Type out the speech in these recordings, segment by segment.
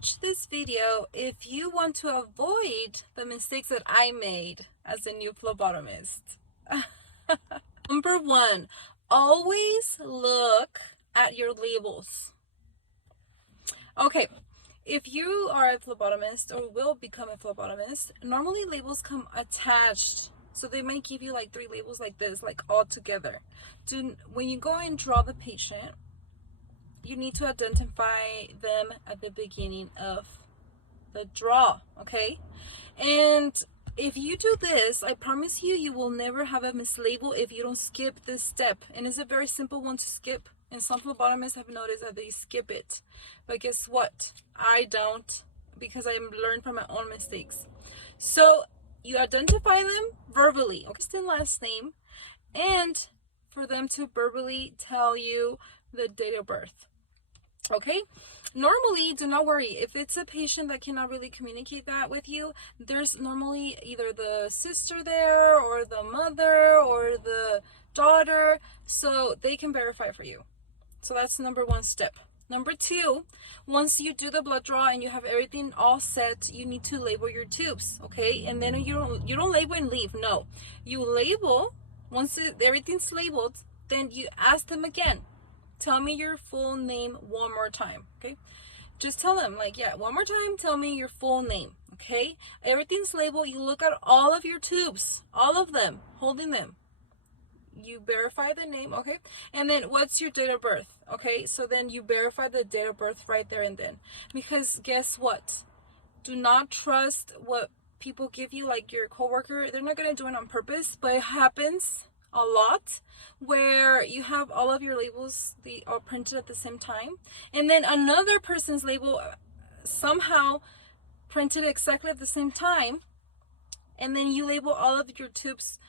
watch this video if you want to avoid the mistakes that I made as a new phlebotomist. Number one, always look at your labels. Okay, if you are a phlebotomist or will become a phlebotomist, normally labels come attached. So they might give you like 3 labels like this, like all together. When you go and draw the patient, you need to identify them at the beginning of the draw, okay? And if you do this, I promise you, you will never have a mislabel if you don't skip this step. And it's a very simple one to skip. And some phlebotomists have noticed that they skip it. But guess what? I don't, because I learned from my own mistakes. So you identify them verbally, okay? First and last name, and for them to verbally tell you the date of birth. Okay, normally, do not worry if it's a patient that cannot really communicate that with you. There's normally either the sister there or the mother or the daughter, so they can verify for you. So that's number 1 step. Number 2, once you do the blood draw and you have everything all set, you need to label your tubes, okay? And then you don't label and leave. No, you label. Once everything's labeled, then you ask them again, tell me your full name one more time, okay? Just tell them, like, yeah, one more time, tell me your full name, okay? Everything's labeled. You look at all of your tubes, all of them, holding them. You verify the name, okay? And then what's your date of birth, okay? So then you verify the date of birth right there and then. Because guess what? Do not trust what people give you, like your coworker. They're not going to do it on purpose, but it happens a lot where you have all of your labels, they are printed at the same time, and then another person's label somehow printed exactly at the same time, and then you label all of your tubes,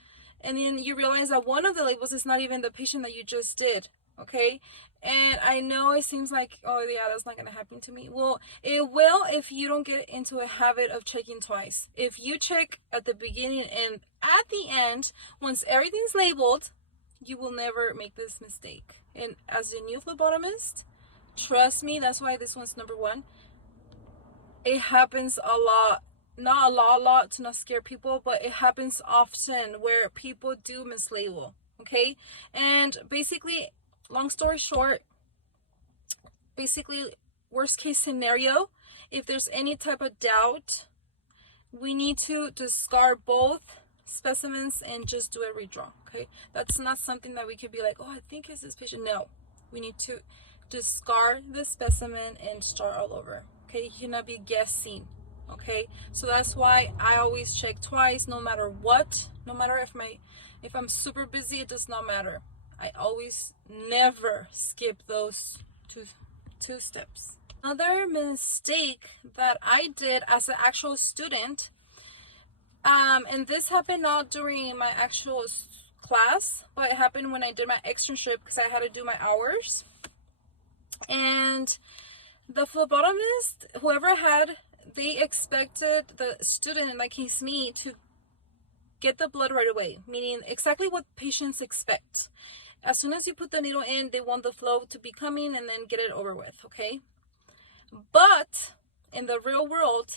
and then you realize that one of the labels is not even the patient that you just did, okay? And I know it seems like, oh yeah, that's not gonna happen to me. Well, it will if you don't get into a habit of checking twice. If you check at the beginning and at the end, once everything's labeled, you will never make this mistake. And as a new phlebotomist, trust me, that's why this one's number 1. It happens a lot. Not a lot to not scare people, but it happens often where people do mislabel, okay? And basically, long story short, basically, worst case scenario, if there's any type of doubt, we need to discard both specimens and just do a redraw, okay? That's not something that we could be like, oh, I think it's this patient. No, we need to discard the specimen and start all over, okay? You cannot be guessing, okay? So that's why I always check twice, no matter what. No matter if I'm super busy, it does not matter. I always never skip those two steps. Another mistake that I did as an actual student, and this happened not during my actual class, but it happened when I did my externship because I had to do my hours. And the phlebotomist, whoever they expected the student, in that case me, to get the blood right away, meaning exactly what patients expect. As soon as you put the needle in, they want the flow to be coming and then get it over with, okay? But in the real world,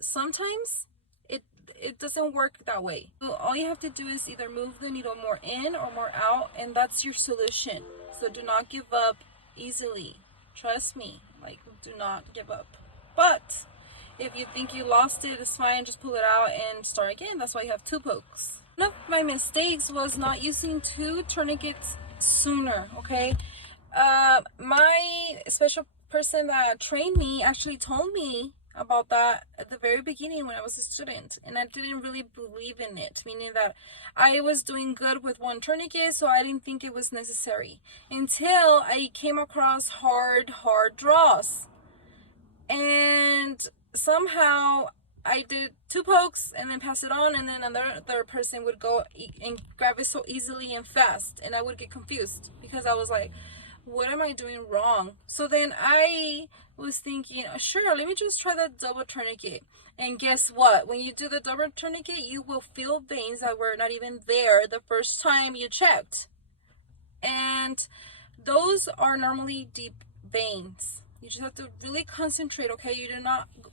sometimes it doesn't work that way. So all you have to do is either move the needle more in or more out, and that's your solution. So do not give up easily. Trust me, like, do not give up. But if you think you lost it, it's fine. Just pull it out and start again. That's why you have 2 pokes. One of my mistakes was not using 2 tourniquets sooner, okay? My special person that trained me actually told me about that at the very beginning when I was a student, and I didn't really believe in it, meaning that I was doing good with 1 tourniquet, so I didn't think it was necessary until I came across hard draws, and somehow I did 2 pokes and then pass it on, and then another person would go and grab it so easily and fast, and I would get confused because I was like, what am I doing wrong? So then I was thinking, sure, let me just try that double tourniquet. And guess what? When you do the double tourniquet, you will feel veins that were not even there the first time you checked. And those are normally deep veins. You just have to really concentrate, okay?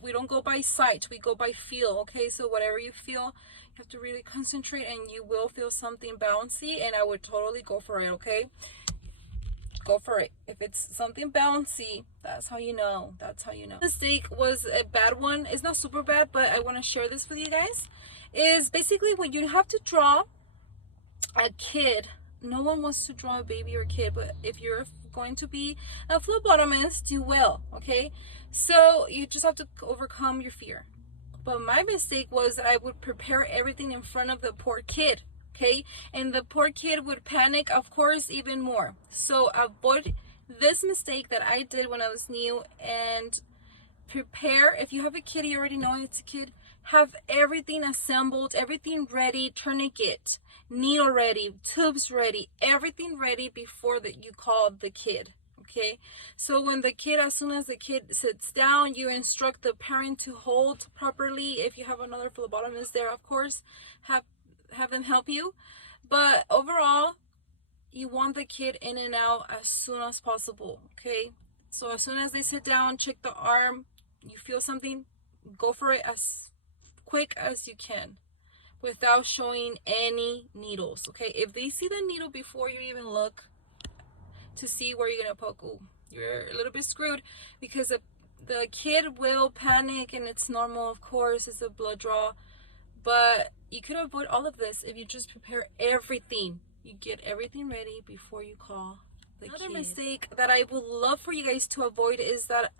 We don't go by sight, we go by feel, okay? So whatever you feel, you have to really concentrate, and you will feel something bouncy, and I would totally go for it, okay? Go for it. If it's something bouncy, that's how you know. That's how you know. Mistake was a bad one. It's not super bad, but I want to share this with you guys. Is basically when you have to draw a kid. No one wants to draw a baby or kid, but if you're going to be a phlebotomist, you will, okay? So you just have to overcome your fear. But my mistake was that I would prepare everything in front of the poor kid, okay? And the poor kid would panic, of course, even more. So avoid this mistake that I did when I was new, and prepare. If you have a kid, you already know it's a kid. Have everything assembled, everything ready, tourniquet, needle ready, tubes ready, everything ready before that you call the kid. Okay, so when the kid, as soon as the kid sits down, you instruct the parent to hold properly. If you have another phlebotomist there, of course, have them help you. But overall, you want the kid in and out as soon as possible. Okay, so as soon as they sit down, check the arm. You feel something, go for it as quick as you can without showing any needles. Okay, if they see the needle before you even look to see where you're gonna poke, ooh, you're a little bit screwed, because the kid will panic, and it's normal, of course, it's a blood draw. But you could avoid all of this if you just prepare everything. You get everything ready before you call the kid. Another mistake that I would love for you guys to avoid is that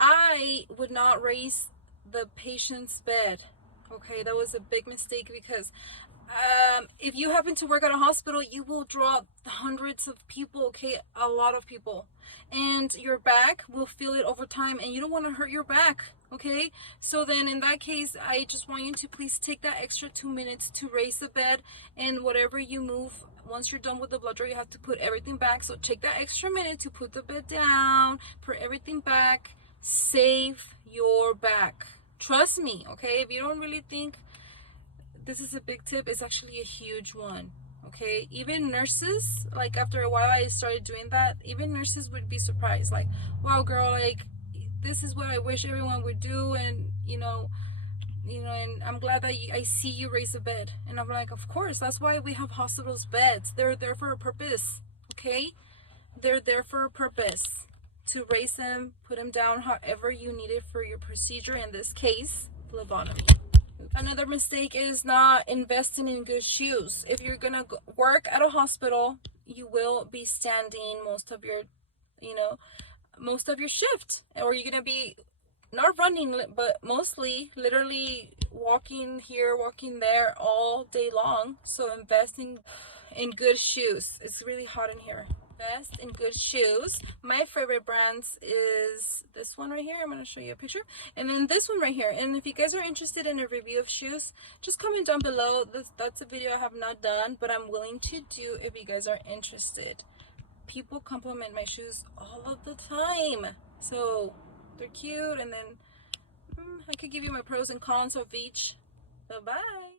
I would not raise the patient's bed. Okay, that was a big mistake, because if you happen to work at a hospital, you will draw hundreds of people, okay, a lot of people, and your back will feel it over time, and you don't want to hurt your back, okay? So then in that case, I just want you to please take that extra 2 minutes to raise the bed, and whatever you move, once you're done with the blood draw, you have to put everything back. So take that extra minute to put the bed down, put everything back, save your back. Trust me, okay? If you don't really think this is a big tip, it's actually a huge one, okay? Even nurses, like after a while I started doing that, even nurses would be surprised, like, wow, girl, like, this is what I wish everyone would do, and and I'm glad that I see you raise a bed. And I'm like, of course, that's why we have hospitals beds. They're there for a purpose, okay? They're there for a purpose, to raise them, put them down however you need it for your procedure, in this case, phlebotomy. Another mistake is not investing in good shoes. If you're gonna work at a hospital, you will be standing most of your shift, or you're gonna be not running, but mostly literally walking here, walking there all day long. So investing in good shoes. It's really hot in here. Invest in good shoes. My favorite brands is this one right here. I'm going to show you a picture, and then this one right here. And if you guys are interested in a review of shoes, just comment down below. That's a video I have not done, but I'm willing to do if you guys are interested. People compliment my shoes all of the time, so they're cute. And then I could give you my pros and cons of each. Bye bye.